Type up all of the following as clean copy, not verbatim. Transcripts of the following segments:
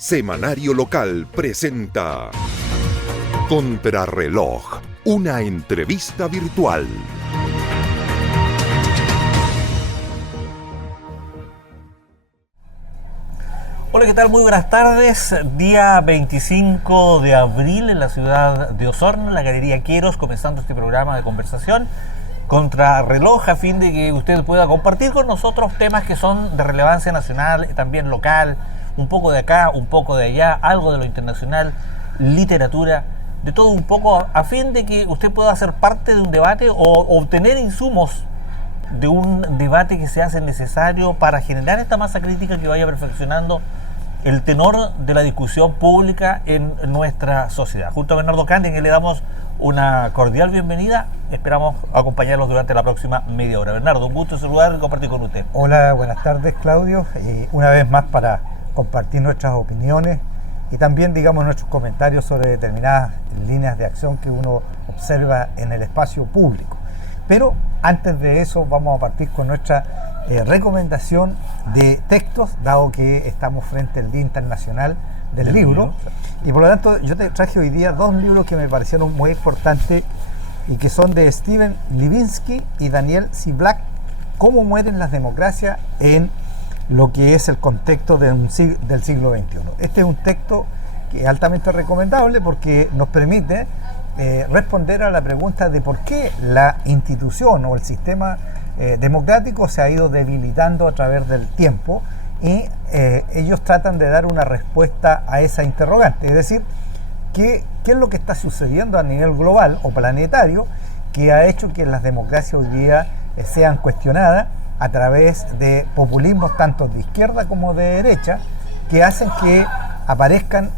Semanario Local presenta Contrarreloj, una entrevista virtual. Hola, ¿qué tal? Muy buenas tardes. Día 25 de abril en la ciudad de Osorno, en la Galería Queros, comenzando este programa de conversación Contrarreloj, a fin de que usted pueda compartir con nosotros temas que son de relevancia nacional, también local, un poco de acá, un poco de allá, algo de lo internacional, literatura, de todo un poco, a fin de que usted pueda ser parte de un debate o obtener insumos de un debate que se hace necesario para generar esta masa crítica que vaya perfeccionando el tenor de la discusión pública en nuestra sociedad. Junto a Bernardo Candia, que le damos una cordial bienvenida, esperamos acompañarlos durante la próxima media hora. Bernardo, un gusto saludar y compartir con usted. Hola, buenas tardes, Claudio, y una vez más para compartir nuestras opiniones y también, digamos, nuestros comentarios sobre determinadas líneas de acción que uno observa en el espacio público. Pero antes de eso vamos a partir con nuestra recomendación de textos, dado que estamos frente al Día Internacional del Libro. Y por lo tanto yo te traje hoy día dos libros que me parecieron muy importantes y que son de Steven Levinsky y Daniel Ziblatt, Cómo mueren las democracias en lo que es el contexto del siglo XXI. Este es un texto que es altamente recomendable porque nos permite responder a la pregunta de por qué la institución o el sistema democrático se ha ido debilitando a través del tiempo, y ellos tratan de dar una respuesta a esa interrogante, es decir, ¿qué es lo que está sucediendo a nivel global o planetario que ha hecho que las democracias hoy día sean cuestionadas a través de populismos tanto de izquierda como de derecha, que hacen que aparezcan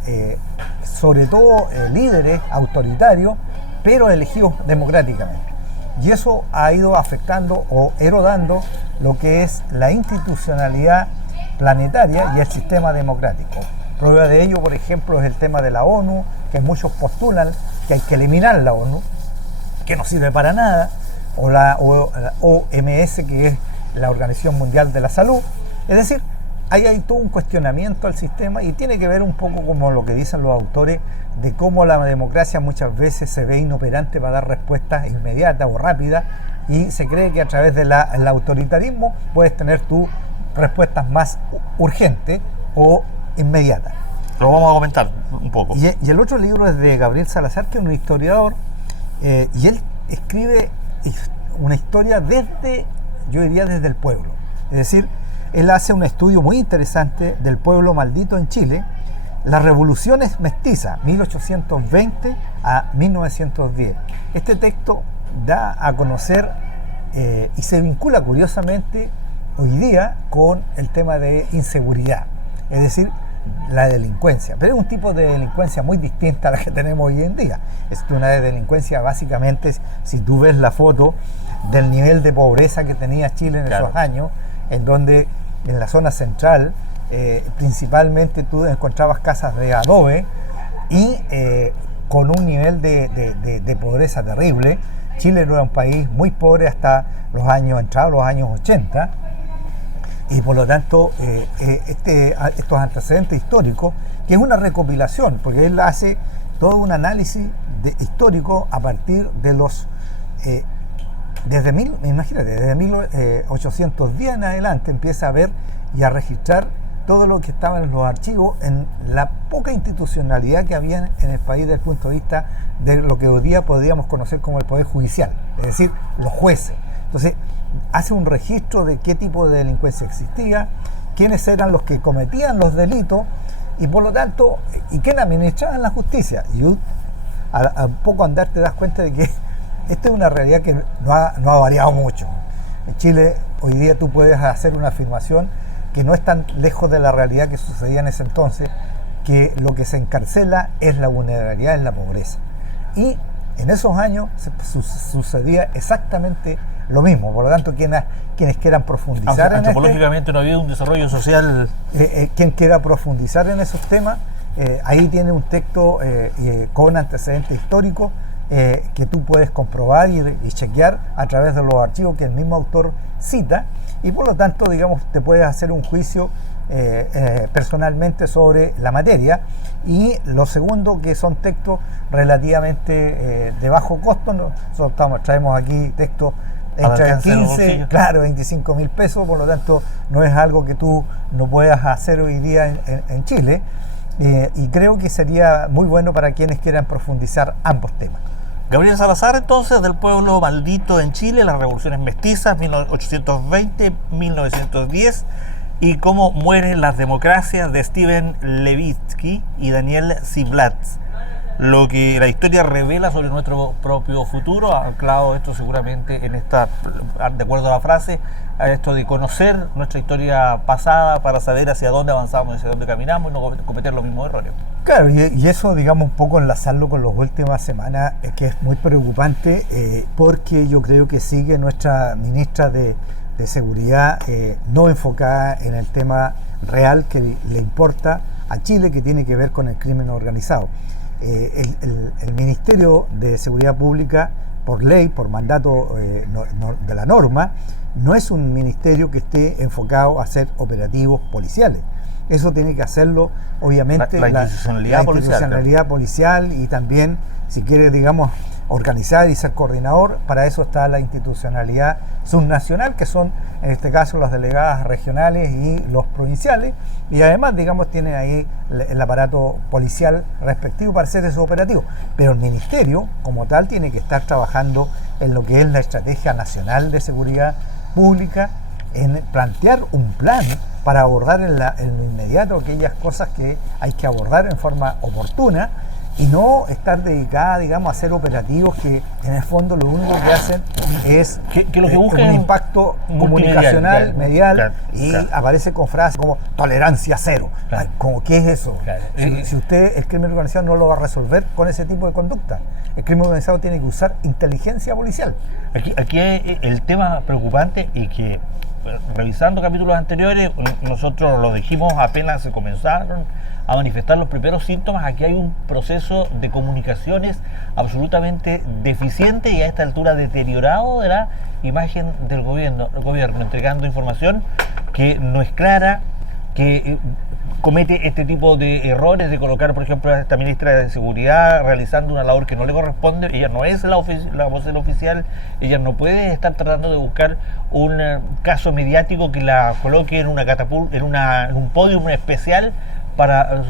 sobre todo líderes autoritarios, pero elegidos democráticamente? Y eso ha ido afectando o erodando lo que es la institucionalidad planetaria y el sistema democrático. Prueba de ello, por ejemplo, es el tema de la ONU, que muchos postulan que hay que eliminar la ONU, que no sirve para nada, o la OMS, que es la Organización Mundial de la Salud. Es decir, hay todo un cuestionamiento al sistema, y tiene que ver un poco como lo que dicen los autores de cómo la democracia muchas veces se ve inoperante para dar respuestas inmediatas o rápidas, y se cree que a través del autoritarismo puedes tener tus respuestas más urgentes o inmediatas. Lo vamos a comentar un poco. Y el otro libro es de Gabriel Salazar, que es un historiador, y él escribe una historia yo diría desde el pueblo. Es decir, él hace un estudio muy interesante del pueblo maldito en Chile, las revoluciones mestizas, 1820 a 1910. Este texto da a conocer y se vincula curiosamente hoy día con el tema de inseguridad, es decir, la delincuencia, pero es un tipo de delincuencia muy distinta a la que tenemos hoy en día. Es una delincuencia, básicamente, si tú ves la foto del nivel de pobreza que tenía Chile en esos años, en donde en la zona central principalmente tú encontrabas casas de adobe y con un nivel de pobreza terrible. Chile no era un país muy pobre hasta los años 80, y por lo tanto estos antecedentes históricos, que es una recopilación, porque él hace todo un análisis histórico a partir de los desde 1810 en adelante, empieza a ver y a registrar todo lo que estaba en los archivos, en la poca institucionalidad que había en el país desde el punto de vista de lo que hoy día podríamos conocer como el Poder Judicial, es decir, los jueces. Entonces, hace un registro de qué tipo de delincuencia existía, quiénes eran los que cometían los delitos, y por lo tanto, y quién administraba la justicia. Y a poco andar te das cuenta de que esta es una realidad que no ha variado mucho. En Chile, hoy día tú puedes hacer una afirmación que no es tan lejos de la realidad que sucedía en ese entonces, que lo que se encarcela es la vulnerabilidad, es la pobreza. Y en esos años sucedía exactamente lo mismo. Por lo tanto, quienes quieran profundizar antropológicamente no había un desarrollo social. Quien quiera profundizar en esos temas, ahí tiene un texto con antecedentes históricos que tú puedes comprobar y chequear a través de los archivos que el mismo autor cita, y por lo tanto, digamos, te puedes hacer un juicio personalmente sobre la materia. Y lo segundo, que son textos relativamente de bajo costo. Nosotros traemos aquí textos entre 15, claro, 25 mil pesos, por lo tanto no es algo que tú no puedas hacer hoy día en Chile, y creo que sería muy bueno para quienes quieran profundizar ambos temas. Gabriel Salazar, entonces, del pueblo maldito en Chile, las revoluciones mestizas, 1820-1910, y cómo mueren las democracias, de Steven Levitsky y Daniel Ziblatt. Lo que la historia revela sobre nuestro propio futuro, anclado esto seguramente en esta, de acuerdo a la frase, a esto de conocer nuestra historia pasada para saber hacia dónde avanzamos, hacia dónde caminamos y no cometer los mismos errores. Claro, y eso, digamos, un poco enlazarlo con las últimas semanas, que es muy preocupante, porque yo creo que sigue nuestra ministra de Seguridad no enfocada en el tema real que le importa a Chile, que tiene que ver con el crimen organizado. El Ministerio de Seguridad Pública, por ley, por mandato de la norma, no es un ministerio que esté enfocado a hacer operativos policiales. Eso tiene que hacerlo, obviamente, la institucionalidad policial, y también, si quiere, digamos, organizar y ser coordinador. Para eso está la institucionalidad subnacional, que son, en este caso, las delegadas regionales y los provinciales, y además, digamos, tienen ahí el aparato policial respectivo para hacer esos operativos. Pero el ministerio, como tal, tiene que estar trabajando en lo que es la Estrategia Nacional de Seguridad Pública, en plantear un plan para abordar en lo inmediato aquellas cosas que hay que abordar en forma oportuna, y no estar dedicada, digamos, a hacer operativos que en el fondo lo único que hacen es que lo que buscan un impacto comunicacional, medial, aparece con frases como tolerancia cero. Claro. Como, ¿qué es eso? Claro. Si usted, el crimen organizado no lo va a resolver con ese tipo de conducta. El crimen organizado tiene que usar inteligencia policial. Aquí el tema preocupante, y que, revisando capítulos anteriores, nosotros lo dijimos apenas se comenzaron a manifestar los primeros síntomas. Aquí hay un proceso de comunicaciones absolutamente deficiente y a esta altura deteriorado de la imagen del gobierno, entregando información que no es clara, que comete este tipo de errores de colocar, por ejemplo, a esta ministra de Seguridad realizando una labor que no le corresponde. Ella no es la vocera oficial, ella no puede estar tratando de buscar un caso mediático que la coloque en una catapulta, en un podium especial para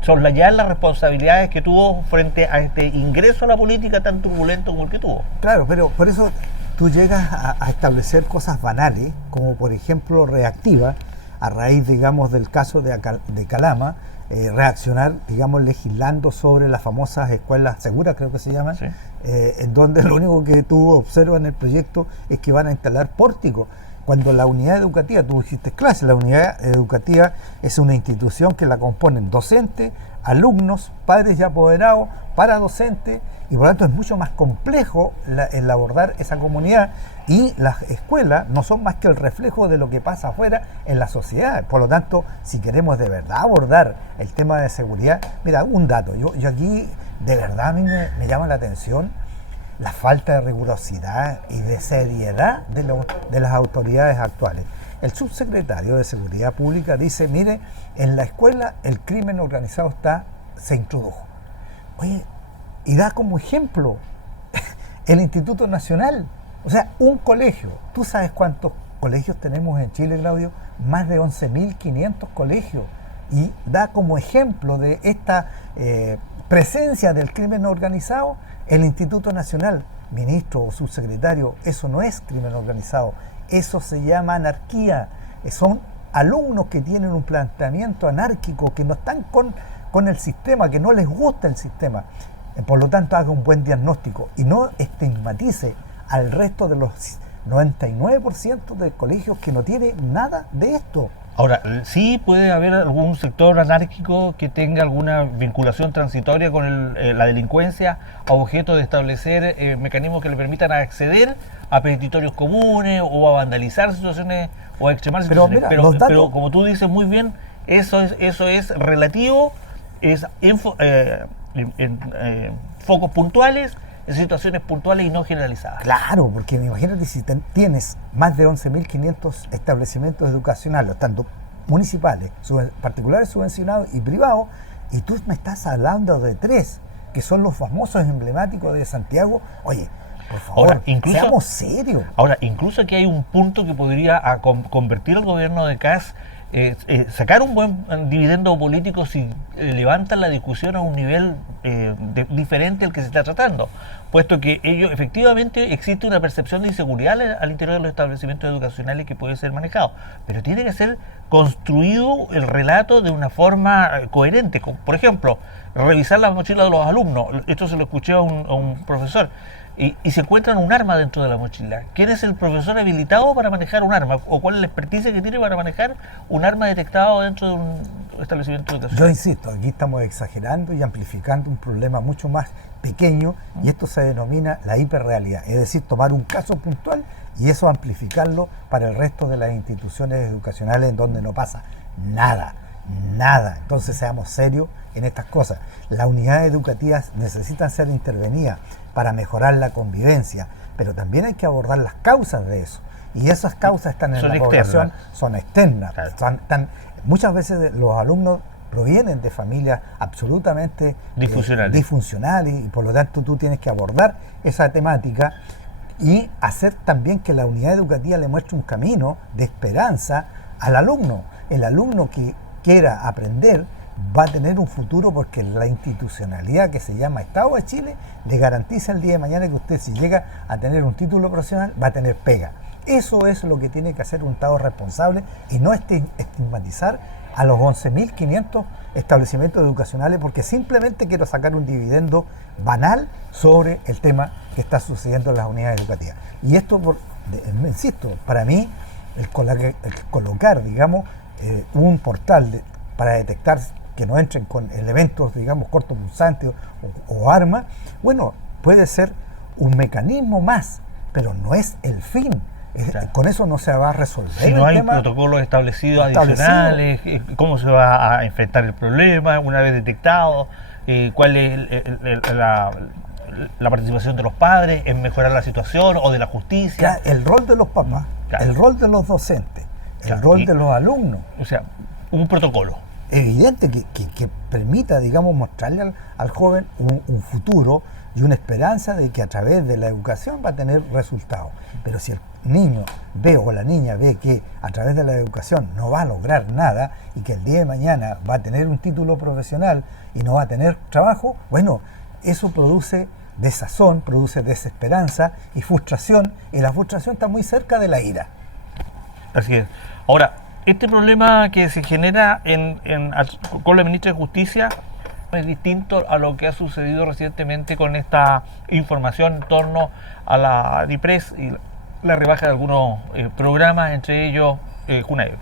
soslayar las responsabilidades que tuvo frente a este ingreso a la política tan turbulento como el que tuvo. Claro, pero por eso tú llegas a establecer cosas banales, como por ejemplo reactiva, a raíz, digamos, del caso de Calama, reaccionar, digamos, legislando sobre las famosas escuelas seguras, creo que se llaman, sí. En donde lo único que tú observas en el proyecto es que van a instalar pórticos, cuando la unidad educativa, tú hiciste clase, la unidad educativa es una institución que la componen docentes, alumnos, padres y apoderados, paradocentes, y por lo tanto es mucho más complejo el abordar esa comunidad, y las escuelas no son más que el reflejo de lo que pasa afuera en la sociedad. Por lo tanto, si queremos de verdad abordar el tema de seguridad, mira, un dato, yo aquí de verdad a mí me llama la atención la falta de rigurosidad y de seriedad de las autoridades actuales. El subsecretario de Seguridad Pública dice, mire, en la escuela el crimen organizado se introdujo. Oye, y da como ejemplo el Instituto Nacional, o sea, un colegio. ¿Tú sabes cuántos colegios tenemos en Chile, Claudio? Más de 11.500 colegios. Y da como ejemplo de esta presencia del crimen organizado el Instituto Nacional. Ministro o subsecretario, eso no es crimen organizado, eso se llama anarquía. Son alumnos que tienen un planteamiento anárquico, que no están con el sistema, que no les gusta el sistema. Por lo tanto, haga un buen diagnóstico y no estigmatice al resto de los 99% de colegios que no tiene nada de esto. Ahora, sí puede haber algún sector anárquico que tenga alguna vinculación transitoria con la delincuencia, a objeto de establecer mecanismos que le permitan acceder a petitorios comunes o a vandalizar situaciones o a extremar situaciones. Pero como tú dices muy bien, eso es relativo, es en focos puntuales, en situaciones puntuales y no generalizadas. Claro, porque imagínate si tienes más de 11.500 establecimientos educacionales, tanto municipales, particulares subvencionados y privados, y tú me estás hablando de 3, que son los famosos emblemáticos de Santiago. Oye, por favor, seamos serios. Ahora, incluso aquí hay un punto que podría convertir al gobierno de Kast, sacar un buen dividendo político si levantan la discusión a un nivel diferente al que se está tratando, puesto que efectivamente existe una percepción de inseguridad al interior de los establecimientos educacionales que puede ser manejado, pero tiene que ser construido el relato de una forma coherente. Por ejemplo, revisar las mochilas de los alumnos. Esto se lo escuché a un profesor. Y se encuentran un arma dentro de la mochila. ¿Quién es el profesor habilitado para manejar un arma? ¿O cuál es la experticia que tiene para manejar un arma detectado dentro de un establecimiento educacional? Yo insisto, aquí estamos exagerando y amplificando un problema mucho más pequeño, y esto se denomina la hiperrealidad. Es decir, tomar un caso puntual y eso amplificarlo para el resto de las instituciones educacionales en donde no pasa nada. Entonces seamos serios en estas cosas. Las unidades educativas necesitan ser intervenidas para mejorar la convivencia, pero también hay que abordar las causas de eso, y esas causas están en la población, son externas. Claro. Muchas veces los alumnos provienen de familias absolutamente disfuncionales, y por lo tanto tú tienes que abordar esa temática y hacer también que la unidad educativa le muestre un camino de esperanza al alumno. El alumno que quiera aprender va a tener un futuro, porque la institucionalidad que se llama Estado de Chile le garantiza el día de mañana que usted, si llega a tener un título profesional, va a tener pega. Eso es lo que tiene que hacer un Estado responsable, y no estigmatizar a los 11.500 establecimientos educacionales porque simplemente quiero sacar un dividendo banal sobre el tema que está sucediendo en las unidades educativas. Y esto, insisto, para mí, el colocar, digamos, un portal para detectar que no entren con elementos, digamos, cortopunzantes o armas, bueno, puede ser un mecanismo más, pero no es el fin. Claro. Con eso no se va a resolver. Si no hay protocolos establecidos adicionales, ¿cómo se va a enfrentar el problema una vez detectado? ¿Cuál es la participación de los padres en mejorar la situación, o de la justicia? Claro, el rol de los papás, claro, el rol de los docentes, claro, el rol de los alumnos. O sea, un protocolo evidente que permita, digamos, mostrarle al joven un futuro y una esperanza de que a través de la educación va a tener resultados. Pero si el niño ve, o la niña ve, que a través de la educación no va a lograr nada, y que el día de mañana va a tener un título profesional y no va a tener trabajo, bueno, eso produce desazón, produce desesperanza y frustración, y la frustración está muy cerca de la ira. Así es. Ahora, este problema que se genera con la ministra de Justicia es distinto a lo que ha sucedido recientemente con esta información en torno a la DIPRES y la rebaja de algunos programas, entre ellos Junaed.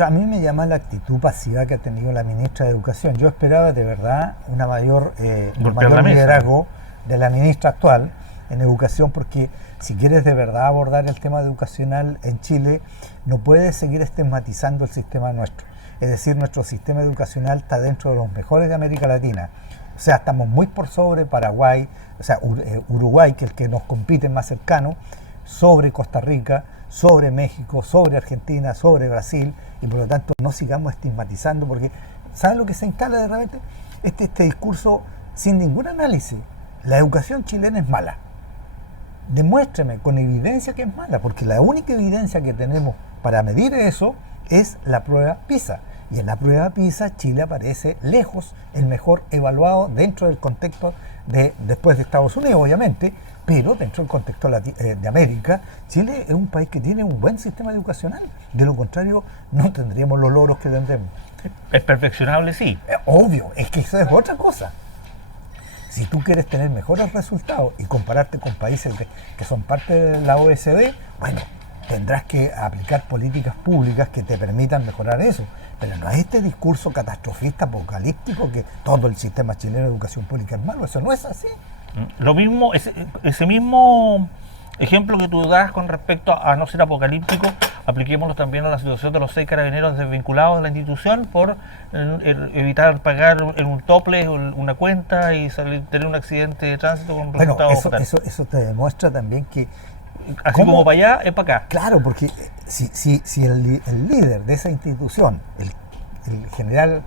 A mí me llama la actitud pasiva que ha tenido la ministra de Educación. Yo esperaba de verdad un mayor liderazgo de la ministra actual en educación, porque si quieres de verdad abordar el tema educacional en Chile, no puedes seguir estigmatizando el sistema nuestro. Es decir, nuestro sistema educacional está dentro de los mejores de América Latina. O sea, estamos muy por sobre Paraguay, o sea, Uruguay, que es el que nos compite más cercano, sobre Costa Rica, sobre México, sobre Argentina, sobre Brasil, y por lo tanto no sigamos estigmatizando, porque ¿saben lo que se instala de repente? Este discurso sin ningún análisis. La educación chilena es mala. Demuéstreme con evidencia que es mala, porque la única evidencia que tenemos para medir eso es la prueba PISA. Y en la prueba PISA Chile aparece lejos el mejor evaluado dentro del contexto después de Estados Unidos, obviamente, pero dentro del contexto de América, Chile es un país que tiene un buen sistema educacional. De lo contrario, no tendríamos los logros que tendremos. ¿Es perfeccionable? Sí. Obvio, es que eso es otra cosa. Si tú quieres tener mejores resultados y compararte con países que son parte de la OECD, bueno, tendrás que aplicar políticas públicas que te permitan mejorar eso. Pero no es este discurso catastrofista, apocalíptico, que todo el sistema chileno de educación pública es malo. Eso no es así. Lo mismo, ese mismo ejemplo que tú das con respecto a no ser apocalíptico, apliquémoslo también a la situación de los 6 carabineros desvinculados de la institución por evitar pagar en un tople una cuenta y tener un accidente de tránsito con un Bueno, resultado fatal. eso te demuestra también que... Así como para allá, es para acá. Claro, porque si el líder de esa institución, el general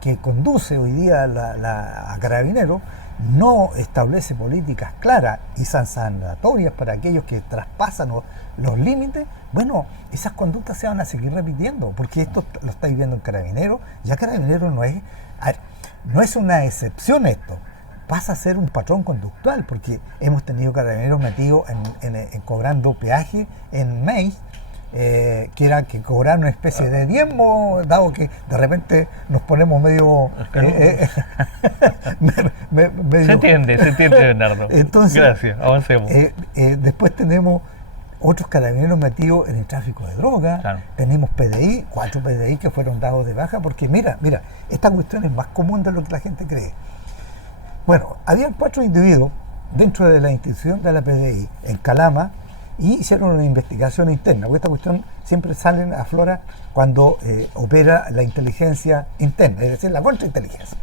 que conduce hoy día a Carabineros, no establece políticas claras y sancionatorias para aquellos que traspasan los límites, bueno, esas conductas se van a seguir repitiendo, porque esto lo estáis viendo en Carabineros. Ya Carabineros no es una excepción esto, pasa a ser un patrón conductual, porque hemos tenido Carabineros metidos en cobrando peaje en MEI, que era que cobrar una especie de diezmo, dado que de repente nos ponemos medio... Se entiende, Bernardo. Entonces, gracias, avancemos. Después tenemos otros carabineros metidos en el tráfico de droga, Claro. tenemos PDI, 4 PDI que fueron dados de baja, porque mira, esta cuestión es más común de lo que la gente cree. Bueno, habían 4 individuos dentro de la institución de la PDI en Calama, y hicieron una investigación interna, porque esta cuestión siempre sale, aflora cuando opera la inteligencia interna, es decir, la contrainteligencia.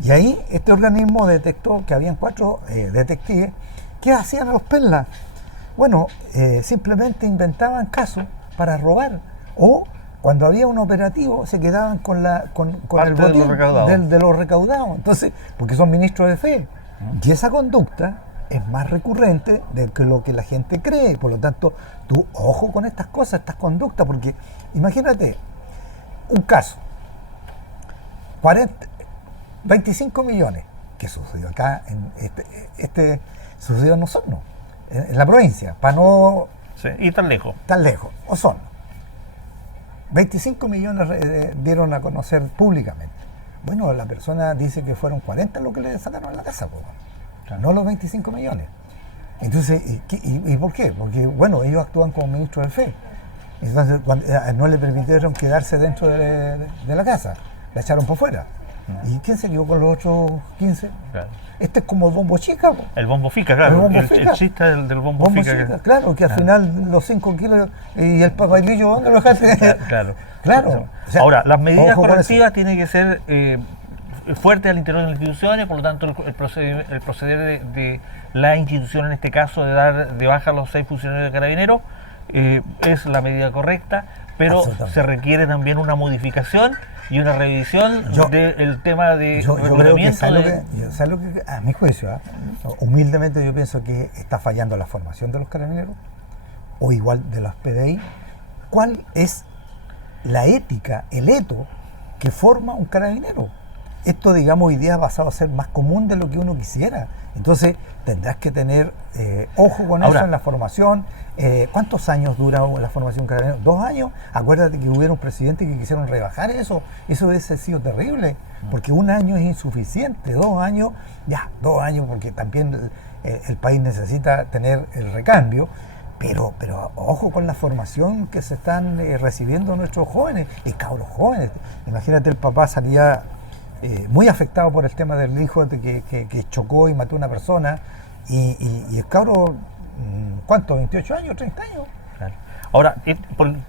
Y ahí este organismo detectó que habían 4 detectives que hacían a los perlas. Bueno, simplemente inventaban casos para robar, o cuando había un operativo se quedaban con el botín de lo recaudado. Entonces, porque son ministros de fe. Y esa conducta es más recurrente de que lo que la gente cree. Por lo tanto, tú ojo con estas cosas, estas conductas, porque imagínate un caso, 25 millones, que sucedió acá, sucedió en Osorno, en la provincia, para no... Sí, y tan lejos. Osorno. 25 millones dieron a conocer públicamente. Bueno, la persona dice que fueron 40 lo que le sacaron en la casa, no los 25 millones. Entonces, ¿y por qué? Porque, bueno, ellos actúan como ministros de fe. Entonces, no le permitieron quedarse dentro de la casa, la echaron por fuera. ¿Y quién se quedó con los otros 15? Claro. Este es como el bombo chica. El bombo fica, claro. El chiste del bombo fica. Claro, que al final los 5 kilos y el papelillo, ¿dónde lo dejaste? Claro. O sea, ahora, las medidas correctivas tienen que ser fuertes al interior de las instituciones, por lo tanto el proceder de la institución, en este caso, de dar de baja a los 6 funcionarios de Carabineros, es la medida correcta, pero se requiere también una modificación y una revisión del tema de yo creo que ¿sabes lo que a mi juicio, humildemente yo pienso que está fallando la formación de los carabineros, o igual de los PDI. ¿Cuál es la ética, el eto que forma un carabinero? Esto, digamos, hoy día ha pasado a ser más común de lo que uno quisiera. Entonces tendrás que tener ojo con eso en la formación. ¿Cuántos años dura la formación carabinero? 2 años. Acuérdate que hubo un presidente que quisieron rebajar eso. Eso hubiese sido terrible, porque 1 año es insuficiente. 2 años, 2 años, porque también el país necesita tener el recambio. Pero ojo con la formación que se están recibiendo nuestros jóvenes y cabros jóvenes. Imagínate, el papá salía muy afectado por el tema del hijo que chocó y mató a una persona, y el cabro, ¿cuánto? ¿28 años? ¿30 años? Claro. Ahora,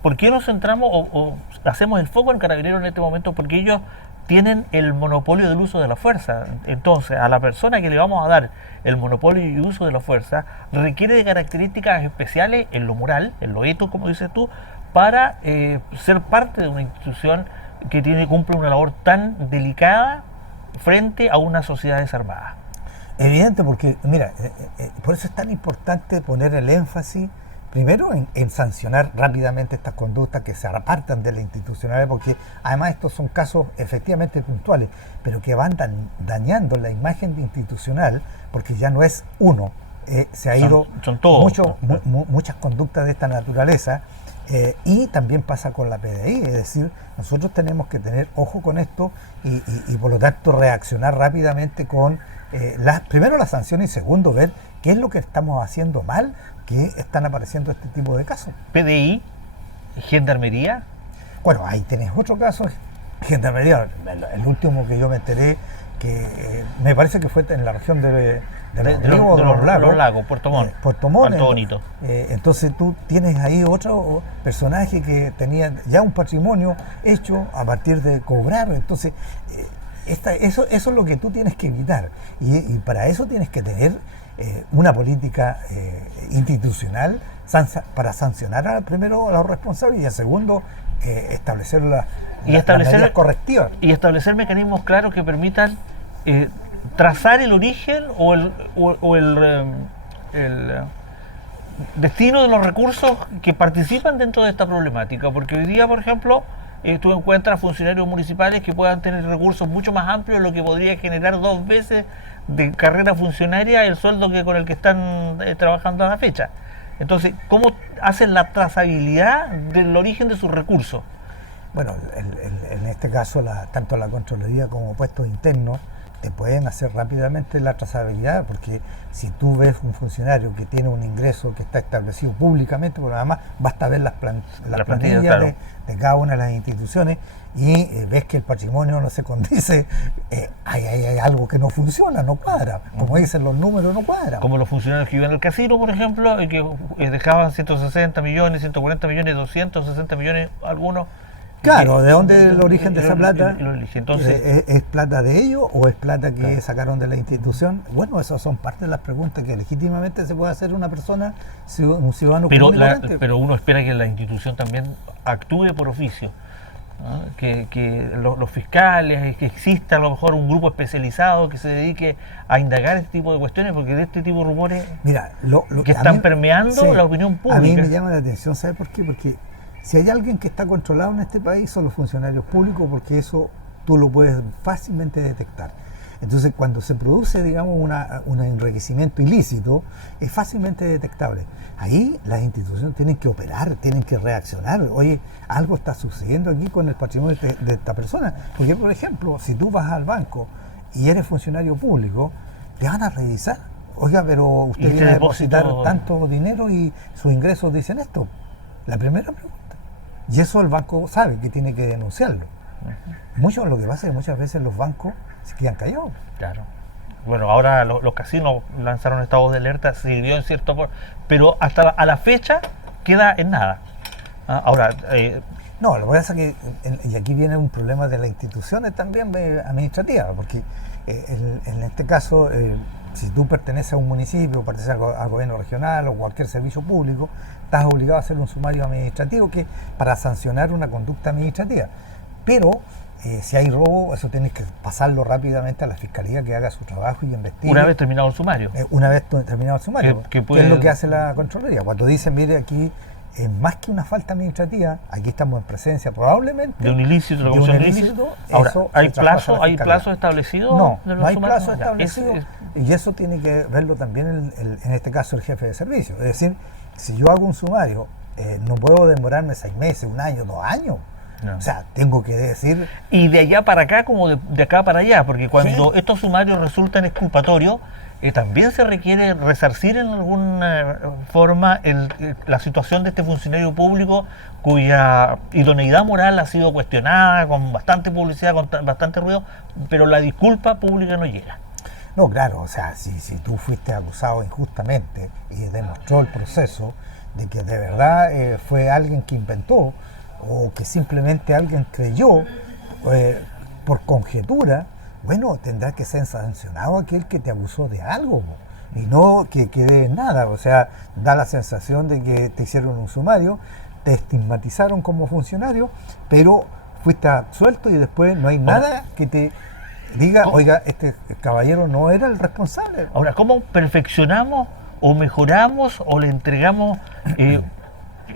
¿por qué nos centramos o hacemos el foco en Carabineros en este momento? Porque ellos tienen el monopolio del uso de la fuerza. Entonces, a la persona que le vamos a dar el monopolio y uso de la fuerza requiere de características especiales en lo moral, en lo ético, como dices tú, para ser parte de una institución que cumple una labor tan delicada frente a una sociedad desarmada. Evidente, porque mira, por eso es tan importante poner el énfasis primero en sancionar rápidamente estas conductas que se apartan de la institucionalidad, porque además estos son casos efectivamente puntuales, pero que van dañando la imagen institucional, porque ya no es uno, se ha ido son todos. Muchas conductas de esta naturaleza. Y también pasa con la PDI, es decir, nosotros tenemos que tener ojo con esto y por lo tanto reaccionar rápidamente con primero las sanciones y segundo ver qué es lo que estamos haciendo mal, que están apareciendo este tipo de casos. PDI, Gendarmería. Bueno, ahí tenés otro caso, Gendarmería, el último que yo me enteré, me parece que fue en la región de los lagos, Puerto Montt. Puerto Montt. Alto Bonito. Entonces tú tienes ahí otro personaje que tenía ya un patrimonio hecho a partir de cobrar. Entonces, eso es lo que tú tienes que evitar. Y para eso tienes que tener una política institucional para sancionar primero a los responsables y segundo establecer las medidas correctivas. Y establecer mecanismos claros que permitan trazar el origen o el destino de los recursos que participan dentro de esta problemática, porque hoy día, por ejemplo, tú encuentras funcionarios municipales que puedan tener recursos mucho más amplios, lo que podría generar 2 veces de carrera funcionaria el sueldo con el que están trabajando a la fecha. Entonces, ¿cómo hacen la trazabilidad del origen de sus recursos? Bueno, en este caso, tanto la Contraloría como puestos internos te pueden hacer rápidamente la trazabilidad, porque si tú ves un funcionario que tiene un ingreso que está establecido públicamente, porque además basta ver las planillas claro, de cada una de las instituciones y ves que el patrimonio no se condice, hay algo que no funciona, no cuadra, como dicen los números, no cuadran. Como los funcionarios que iban al casino, por ejemplo, que dejaban 160 millones, 140 millones, 260 millones algunos. Claro, ¿de dónde es el origen de esa plata? Entonces, ¿Es plata de ellos o es plata que sacaron de la institución? Bueno, esas son parte de las preguntas que legítimamente se puede hacer una persona, un ciudadano común y corriente. Pero uno espera que la institución también actúe por oficio, ¿no? Que los fiscales, que exista a lo mejor un grupo especializado que se dedique a indagar este tipo de cuestiones, porque de este tipo de rumores que están permeando la opinión pública. A mí me llama la atención, ¿sabes por qué? Porque si hay alguien que está controlado en este país son los funcionarios públicos, porque eso tú lo puedes fácilmente detectar. Entonces, cuando se produce, digamos, un enriquecimiento ilícito, es fácilmente detectable. Ahí las instituciones tienen que operar, tienen que reaccionar. Oye, algo está sucediendo aquí con el patrimonio de esta persona. Porque, por ejemplo, si tú vas al banco y eres funcionario público, te van a revisar. Oiga, pero usted viene a depositar tanto dinero y sus ingresos dicen esto. La primera pregunta. Y eso el banco sabe que tiene que denunciarlo. Lo que pasa es que muchas veces los bancos se quedan callados. Claro. Bueno, ahora los casinos lanzaron estados de alerta, sirvió en cierto... Pero hasta a la fecha queda en nada. Ahora... No, lo que pasa es que, y aquí viene un problema de las instituciones también administrativas, porque en este caso, si tú perteneces a un municipio, perteneces al gobierno regional o cualquier servicio público, estás obligado a hacer un sumario administrativo que para sancionar una conducta administrativa. Pero si hay robo, eso tienes que pasarlo rápidamente a la fiscalía que haga su trabajo y investigue. Una vez terminado el sumario. Una vez terminado el sumario. ¿Qué es lo que hace la Contraloría? Cuando dicen, mire, aquí más que una falta administrativa, aquí estamos en presencia probablemente de un ilícito, Ahora, ¿hay plazo establecido? No hay plazo establecido, y eso tiene que verlo también en este caso el jefe de servicio. Es decir, si yo hago un sumario, no puedo demorarme 6 meses, 1 año, 2 años. No. O sea, tengo que decir... Y de allá para acá como de acá para allá, porque cuando estos sumarios resultan exculpatorios, también se requiere resarcir en alguna forma la situación de este funcionario público cuya idoneidad moral ha sido cuestionada, con bastante publicidad, con bastante ruido, pero la disculpa pública no llega. No, claro, o sea, si tú fuiste acusado injustamente y demostró el proceso de que de verdad fue alguien que inventó o que simplemente alguien creyó por conjetura, bueno, tendrá que ser sancionado aquel que te abusó de algo, y no que quede en nada. O sea, da la sensación de que te hicieron un sumario, te estigmatizaron como funcionario, pero fuiste absuelto y después no hay nada que te diga, oiga, este caballero no era el responsable. Ahora, ¿cómo perfeccionamos o mejoramos o le entregamos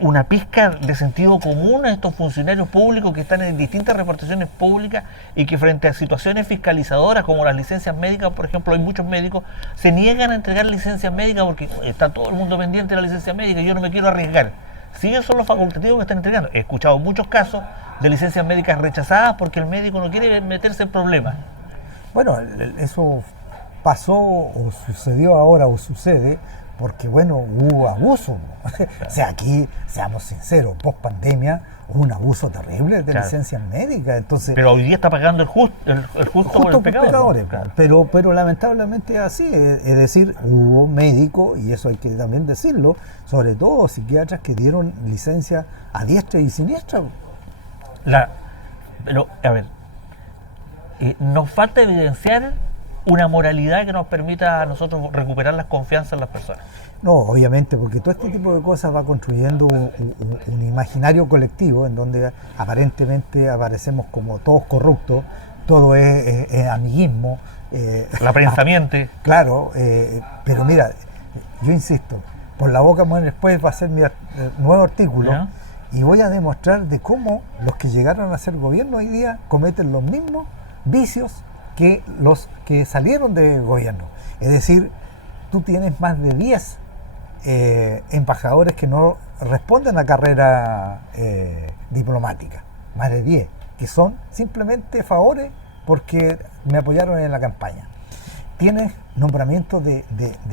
una pizca de sentido común a estos funcionarios públicos que están en distintas reparticiones públicas y que frente a situaciones fiscalizadoras como las licencias médicas, por ejemplo, hay muchos médicos, se niegan a entregar licencias médicas porque está todo el mundo pendiente de la licencia médica y yo no me quiero arriesgar? Sí, esos son los facultativos que están entregando. He escuchado muchos casos de licencias médicas rechazadas porque el médico no quiere meterse en problemas. Bueno, eso pasó o sucedió ahora o sucede porque bueno, hubo abuso. O sea, aquí, seamos sinceros, post pandemia hubo un abuso terrible de licencias médicas. Entonces, pero hoy día está pagando el justo por el pecador. Pecadores, Claro. pero lamentablemente es así. Es decir, hubo médicos, y eso hay que también decirlo, sobre todo psiquiatras que dieron licencia a diestra y siniestra. Pero, a ver, nos falta evidenciar una moralidad que nos permita a nosotros recuperar la confianza en las personas. No, obviamente, porque todo este tipo de cosas va construyendo un imaginario colectivo en donde aparentemente aparecemos como todos corruptos, todo es amiguismo. La prensa miente. Claro, pero mira, yo insisto, por la boca muere después va a ser mi nuevo artículo. ¿Ya? Y voy a demostrar de cómo los que llegaron a ser gobierno hoy día cometen los mismos vicios que los que salieron del gobierno. Es decir, tú tienes más de 10 embajadores que no responden a carrera diplomática, más de 10, que son simplemente favores porque me apoyaron en la campaña. Tienes nombramientos de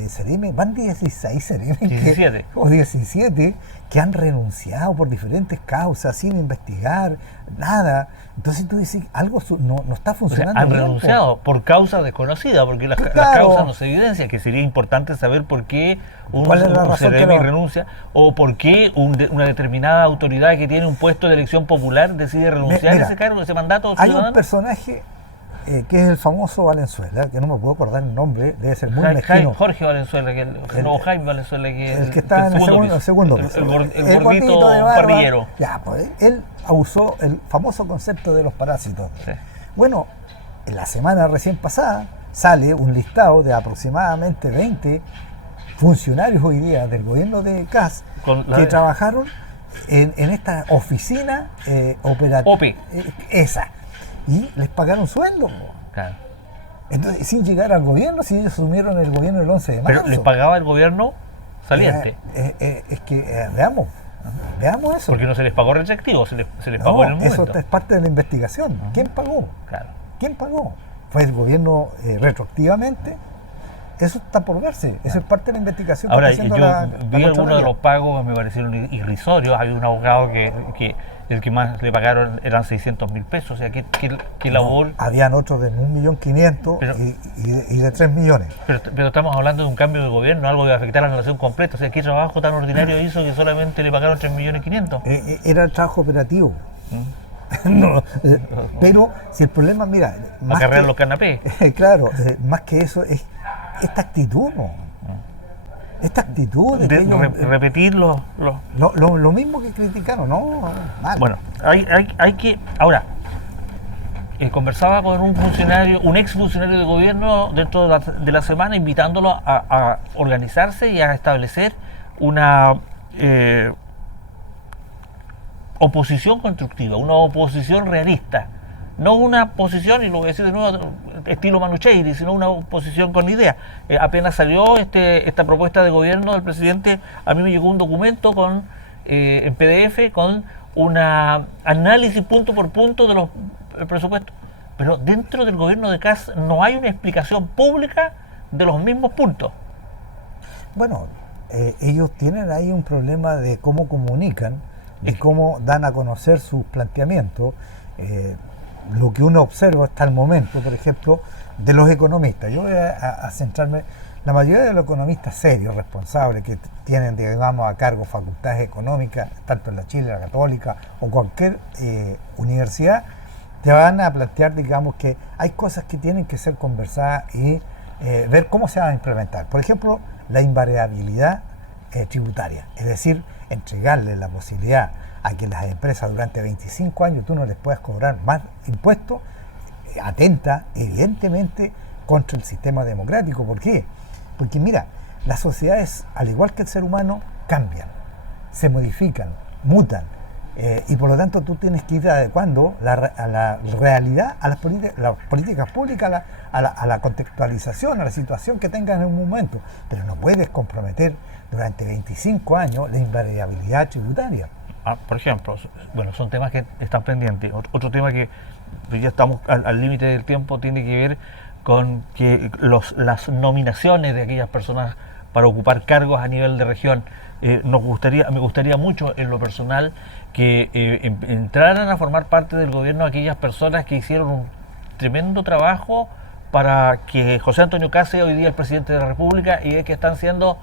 Cereme, van 16 Cereme 17. o 17 que han renunciado por diferentes causas, sin investigar, nada. Entonces tú dices, algo no está funcionando. Han bien, renunciado por causa desconocida, porque las Claro. causas no se evidencian, que sería importante saber por qué ¿Cuál es la razón que CEREMI no? renuncia, o por qué una determinada autoridad que tiene un puesto de elección popular decide renunciar Mira, a ese cargo, a ese mandato Hay ciudadano. un personaje que es el famoso Valenzuela, que no me puedo acordar el nombre, debe ser muy mezquino. Jorge Valenzuela, Jaime Valenzuela, que El que está en el segundo piso. el gordito de barba. parrillero. Ya, pues él usó el famoso concepto de los parásitos. Sí. Bueno, en la semana recién pasada sale un listado de aproximadamente 20 funcionarios hoy día del gobierno de CAS que trabajaron en esta oficina operativa. OPE. Esa. Y les pagaron sueldo. Claro. Entonces, sin llegar al gobierno, si ellos asumieron el gobierno el 11 de marzo. Pero les pagaba el gobierno saliente. Es que veamos eso. Porque no se les pagó retroactivo, se les pagó en el momento. Eso es parte de la investigación. ¿Quién pagó? Claro. ¿Quién pagó? ¿Fue el gobierno retroactivamente? Eso está por verse. Eso es parte de la investigación. Ahora, que yo está haciendo la vi algunos de Contraloría. los pagos que me parecieron irrisorios. Hay un abogado que el que más le pagaron eran 600.000 pesos. O sea, ¿qué labor? Habían otros de 1.500.000 Pero- y de 3 millones. Pero estamos hablando de un cambio de gobierno, algo que va a afectar a la nación completa. O sea, ¿qué trabajo tan ordinario hizo que solamente le pagaron 3.500.000? Era el trabajo operativo. No, pero si el problema, mira, A cargar los canapés. claro, más que eso es esta actitud, ¿no? Esta actitud de que ellos, Repetir los... lo mismo que criticaron, ¿no? Mal. Bueno, hay que... Ahora, conversaba con un ex funcionario de gobierno dentro de la semana, invitándolo a organizarse y a establecer una oposición constructiva, una oposición realista. No una posición, y lo voy a decir de nuevo, estilo Manucheiri, sino una oposición con ideas. Apenas salió esta propuesta de gobierno del presidente, a mí me llegó un documento en PDF con un análisis punto por punto de los presupuestos. Pero dentro del gobierno de CAS no hay una explicación pública de los mismos puntos. Bueno, ellos tienen ahí un problema de cómo comunican, de cómo dan a conocer sus planteamientos. Lo que uno observa hasta el momento, por ejemplo, de los economistas. Yo voy a centrarme, la mayoría de los economistas serios, responsables, que tienen, digamos, a cargo facultades económicas, tanto en la Chile, la Católica o cualquier universidad, te van a plantear, digamos, que hay cosas que tienen que ser conversadas y ver cómo se van a implementar. Por ejemplo, la invariabilidad tributaria, es decir, entregarle la posibilidad a que las empresas durante 25 años tú no les puedas cobrar más impuestos, atenta evidentemente contra el sistema democrático. ¿Por qué? Porque mira, las sociedades, al igual que el ser humano, cambian, se modifican, mutan, y por lo tanto tú tienes que ir adecuando a la realidad, a las políticas públicas, a la contextualización, a la situación que tengas en un momento, pero no puedes comprometer durante 25 años la invariabilidad tributaria. Por ejemplo, bueno, son temas que están pendientes. Otro tema que ya estamos al límite del tiempo tiene que ver con que las nominaciones de aquellas personas para ocupar cargos a nivel de región. Me gustaría mucho en lo personal que entraran a formar parte del gobierno aquellas personas que hicieron un tremendo trabajo para que José Antonio Kast sea hoy día el presidente de la República, y que están siendo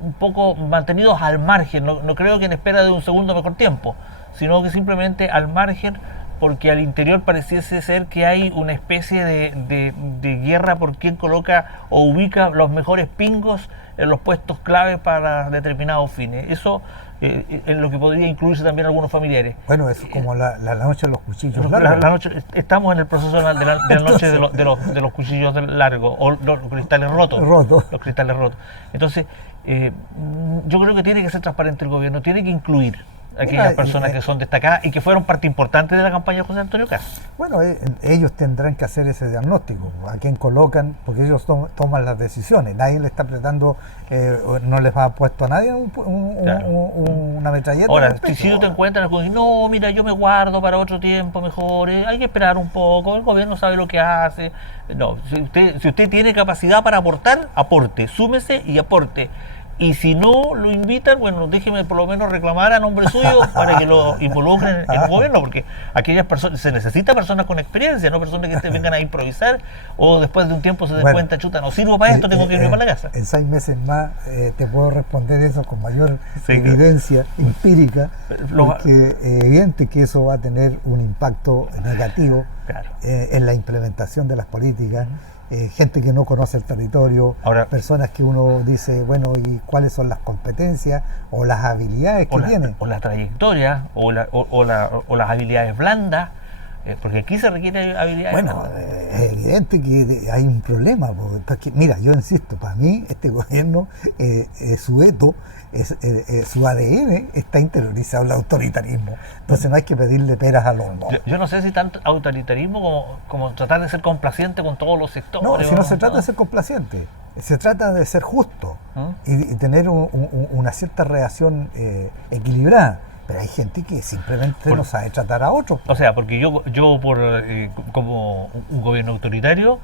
un poco mantenidos al margen. No creo que en espera de un segundo mejor tiempo, sino que simplemente al margen, porque al interior pareciese ser que hay una especie de guerra por quién coloca o ubica los mejores pingos en los puestos clave para determinados fines. Eso en lo que podría incluirse también algunos familiares. Bueno, es como la noche de los cuchillos largos. Estamos en el proceso de la noche de los cuchillos largos, o los cristales rotos. Los cristales rotos. Entonces, yo creo que tiene que ser transparente el gobierno, tiene que incluir aquellas personas que son destacadas y que fueron parte importante de la campaña de José Antonio Kast. Bueno, ellos tendrán que hacer ese diagnóstico, a quién colocan, porque ellos toman las decisiones. Nadie le está apretando, no les va puesto a nadie una metralleta. Ahora, si tú te encuentras con, no, mira, yo me guardo para otro tiempo mejor, hay que esperar un poco, el gobierno sabe lo que hace. No, si usted tiene capacidad para aportar, aporte, súmese y aporte. Y si no lo invitan, bueno, déjeme por lo menos reclamar a nombre suyo para que lo involucren en el gobierno, porque aquellas personas, se necesita personas con experiencia, no personas que vengan a improvisar o después de un tiempo se den cuenta, chuta, no sirvo para esto, tengo que irme para la casa. En 6 meses más te puedo responder eso con mayor evidencia empírica, porque es evidente que eso va a tener un impacto negativo en la implementación de las políticas. Gente que no conoce el territorio, personas que uno dice, bueno, ¿y cuáles son las competencias o las habilidades que tienen? O la trayectoria, o las habilidades blandas, porque aquí se requiere habilidades. Bueno, es evidente que hay un problema, porque, mira, yo insisto, para mí este gobierno, su veto, su ADN está interiorizado el autoritarismo. Entonces no hay que pedirle peras al olmo. Yo no sé si tanto autoritarismo como tratar de ser complaciente con todos los sectores. No, si no se trata de ser complaciente, se trata de ser justo y tener una cierta reacción equilibrada. Pero hay gente que simplemente no sabe tratar a otros. O sea, porque yo como un gobierno autoritario,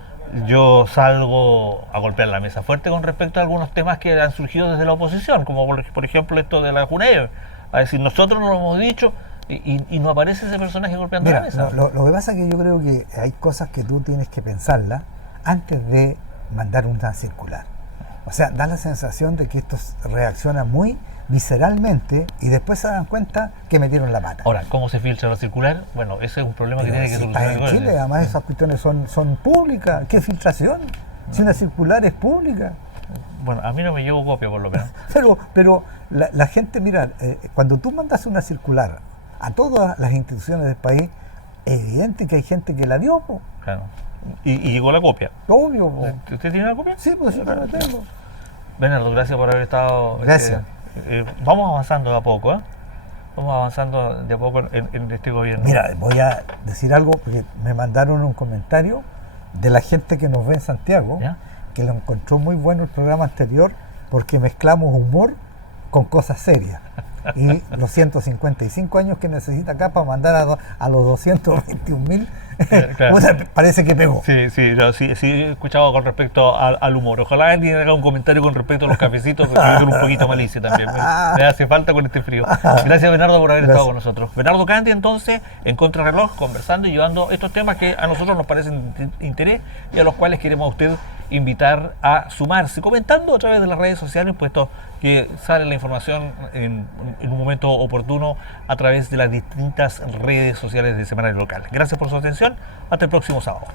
yo salgo a golpear la mesa fuerte con respecto a algunos temas que han surgido desde la oposición, como por ejemplo esto de la JUNEV. A decir, nosotros no lo hemos dicho y no aparece ese personaje golpeando la mesa. Lo que pasa es que yo creo que hay cosas que tú tienes que pensarlas antes de mandar una circular. O sea, da la sensación de que estos reaccionan muy visceralmente y después se dan cuenta que metieron la pata. Ahora, ¿cómo se filtra la circular? Bueno, ese es un problema que tiene que solucionar. En Chile, además, esas cuestiones son públicas. ¿Qué filtración? Si una circular es pública. Bueno, a mí no me llevo copia, por lo menos. pero la gente, mira, cuando tú mandas una circular a todas las instituciones del país, es evidente que hay gente que la dio, po. Claro. Y llegó la copia. Obvio, po. ¿Usted tiene la copia? Sí, pues sí, la tengo. Bernardo, gracias por haber estado. Gracias. Vamos avanzando de a poco, ¿eh? Vamos avanzando de a poco en este gobierno. Mira, voy a decir algo, porque me mandaron un comentario de la gente que nos ve en Santiago, ¿ya? Que lo encontró muy bueno el programa anterior, porque mezclamos humor con cosas serias. Y los 155 años que necesita acá para mandar a los 221.000, claro. O sea, parece que pegó. Sí, he escuchado con respecto al humor. Ojalá alguien haga un comentario con respecto a los cafecitos, porque con un poquito malicia también. Me hace falta con este frío. Gracias, Bernardo, por haber estado con nosotros. Bernardo Candia, entonces, en Contrarreloj, conversando y llevando estos temas que a nosotros nos parecen de interés y a los cuales queremos a usted invitar a sumarse, comentando a través de las redes sociales, puesto que sale la información en un momento oportuno a través de las distintas redes sociales de Semanario Local. Gracias por su atención. Hasta el próximo sábado.